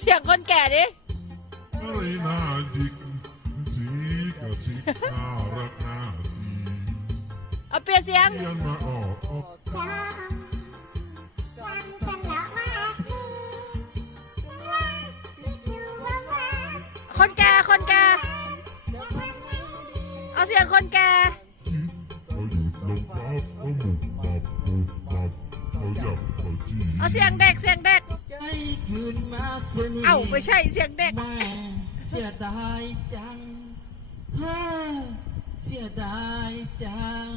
เสียงคนแก่ดิ อะไรน่าจิกสีกะสิน่ารักน่าดี เอาเปลี่ยนเสียง เรียนมาออก คนแก่คนแก่เอาเสียงคนแก่ เขาหยุดลงปั๊บเขาหมุนปับหมุนปับเขาหยับเขาจี เอาเสียงเด็กเสียงเด็ก ใจคืนมาเสน่ห์ เอ้าไม่ใช่เสียงเด็ก แม่เสียดายจังเฮ้อเสียดายจัง